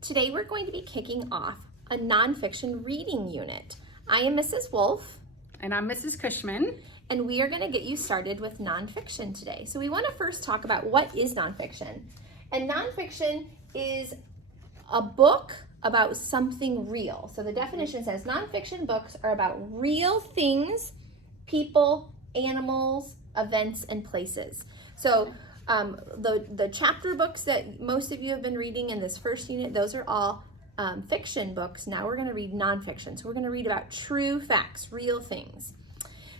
Today we're going to be kicking off a nonfiction reading unit. I am Mrs. Wolf. And I'm Mrs. Cushman. And we are going to get you started with nonfiction today. So we want to first talk about what is nonfiction. And nonfiction is a book about something real. So the definition says nonfiction books are about real things, people, animals, events, and places. So the chapter books that most of you have been reading in this first unit, those are all fiction books. Now we're going to read nonfiction. So we're going to read about true facts, real things.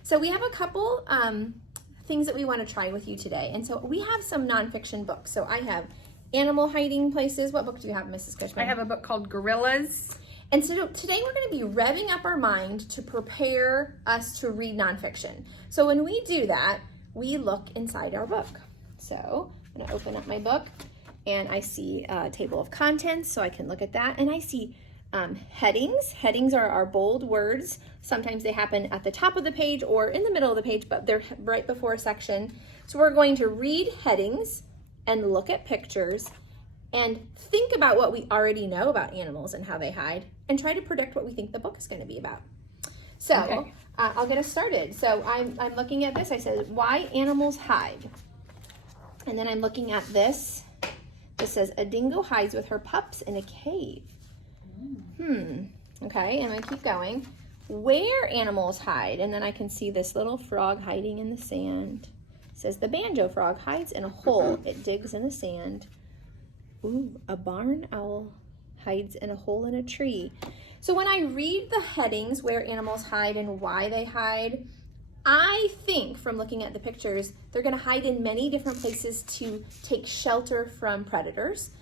So we have a couple things that we want to try with you today. And so we have some nonfiction books. So I have Animal Hiding Places. What book do you have, Mrs. Cushman? I have a book called Gorillas. And so today we're going to be revving up our mind to prepare us to read nonfiction. So when we do that, we look inside our book. So I'm going to open up my book and I see a table of contents, so I can look at that. And I see headings. Headings are our bold words. Sometimes they happen at the top of the page or in the middle of the page, but they're right before a section. So we're going to read headings and look at pictures and think about what we already know about animals and how they hide and try to predict what we think the book is going to be about. So Okay. I'll get us started. So I'm looking at this. I said, why animals hide? And then I'm looking at this. This says, a dingo hides with her pups in a cave. Okay, and I keep going. Where animals hide? And then I can see this little frog hiding in the sand. It says, the banjo frog hides in a hole. It digs in the sand. Ooh, a barn owl hides in a hole in a tree. So when I read the headings, where animals hide and why they hide, I think from looking at the pictures, they're going to hide in many different places to take shelter from predators.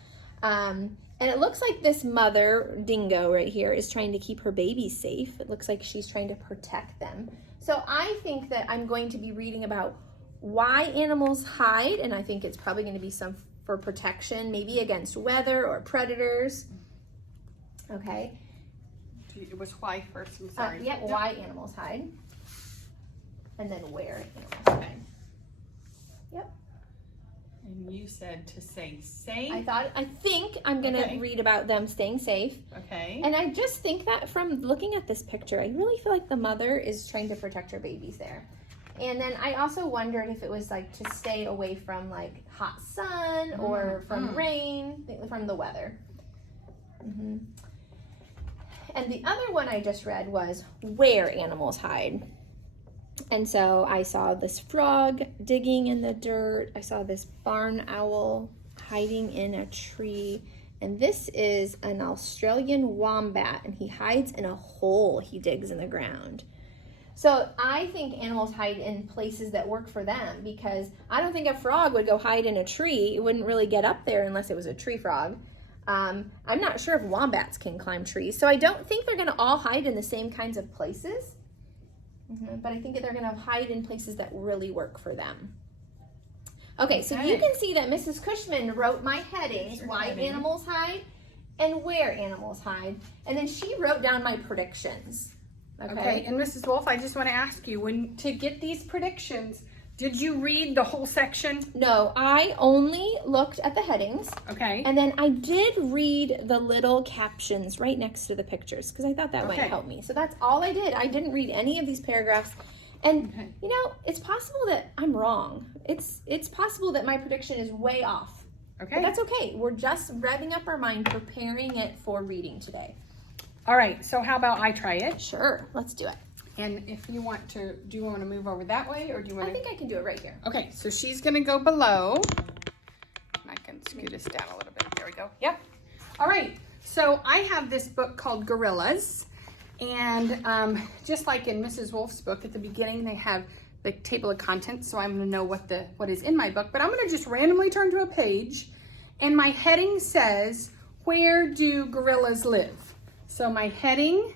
And it looks like this mother dingo right here is trying to keep her babies safe. It looks like she's trying to protect them. So I think that I'm going to be reading about why animals hide, and I think it's probably going to be some for protection, maybe against weather or predators. Okay. It was why first, I'm sorry. Yep, why animals hide. And then where animals hide. Yep. And you said to say safe. I think I'm gonna Okay. read about them staying safe. Okay. And I just think that from looking at this picture, I really feel like the mother is trying to protect her babies there. And then I also wondered if it was like to stay away from like hot sun or from rain, from the weather. And the other one I just read was where animals hide. And so I saw this frog digging in the dirt. I saw this barn owl hiding in a tree. And this is an Australian wombat, and he hides in a hole he digs in the ground. So I think animals hide in places that work for them, because I don't think a frog would go hide in a tree. It wouldn't really get up there unless it was a tree frog. I'm not sure if wombats can climb trees, so I don't think they're going to all hide in the same kinds of places. But I think that they're going to hide in places that really work for them. Okay, so you can see that Mrs. Cushman wrote my headings, why animals hide and where animals hide. And then she wrote down my predictions. Okay. And Mrs. Wolf, I just want to ask you, to get these predictions, did you read the whole section? No, I only looked at the headings. Okay. And then I did read the little captions right next to the pictures because I thought that might help me. So that's all I did. I didn't read any of these paragraphs. And, you know, it's possible that I'm wrong. It's possible that my prediction is way off. Okay. But that's okay. We're just revving up our mind, preparing it for reading today. All right. So how about I try it? Sure. Let's do it. And if you want to, do you want to move over that way or do you want I to? think I can do it right here. Okay. So she's going to go below. I can scoot us down a little bit. There we go. Yep. All right. So I have this book called Gorillas. And just like in Mrs. Wolf's book, at the beginning they have the table of contents, so I'm going to know what is in my book. But I'm going to just randomly turn to a page, and my heading says, where do gorillas live? So my heading,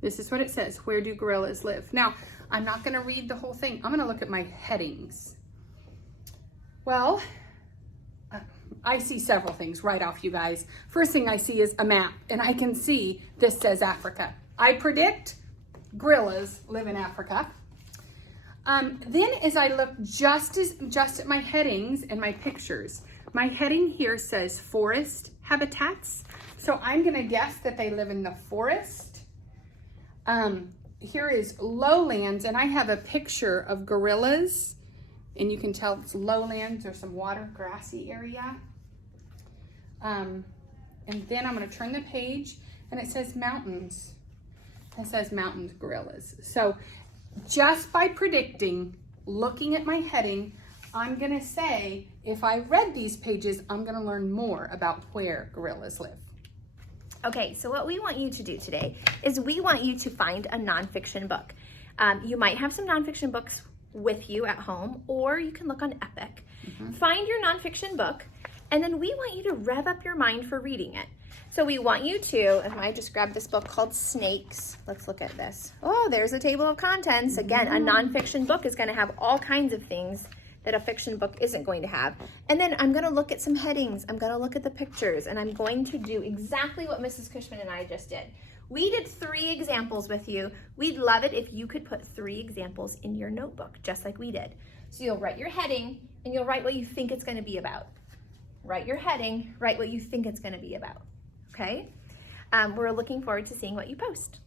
this is what it says, where do gorillas live? Now, I'm not going to read the whole thing. I'm going to look at my headings. Well, I see several things right off, you guys. First thing I see is a map, and I can see this says Africa. I predict gorillas live in Africa. Then as I look just at my headings and my pictures, My heading here says forest habitats. So I'm gonna guess that they live in the forest. Here is lowlands, and I have a picture of gorillas, and you can tell it's lowlands or some water, grassy area. And then I'm gonna turn the page, and it says mountains. It says mountains, gorillas. So just by predicting, looking at my heading, I'm gonna say, if I read these pages, I'm gonna learn more about where gorillas live. Okay, so what we want you to do today is we want you to find a nonfiction book. You might have some nonfiction books with you at home, or you can look on Epic. Find your nonfiction book, and then we want you to rev up your mind for reading it. So we want you to, if I just grabbed this book called Snakes, let's look at this. Oh, there's a table of contents. Again, a nonfiction book is gonna have all kinds of things that a fiction book isn't going to have. And then I'm gonna look at some headings, I'm gonna look at the pictures, and I'm going to do exactly what Mrs. Cushman and I just did. We did 3 examples with you. We'd love it if you could put 3 examples in your notebook, just like we did. So you'll write your heading, and you'll write what you think it's gonna be about. Write your heading, write what you think it's gonna be about, okay? We're looking forward to seeing what you post.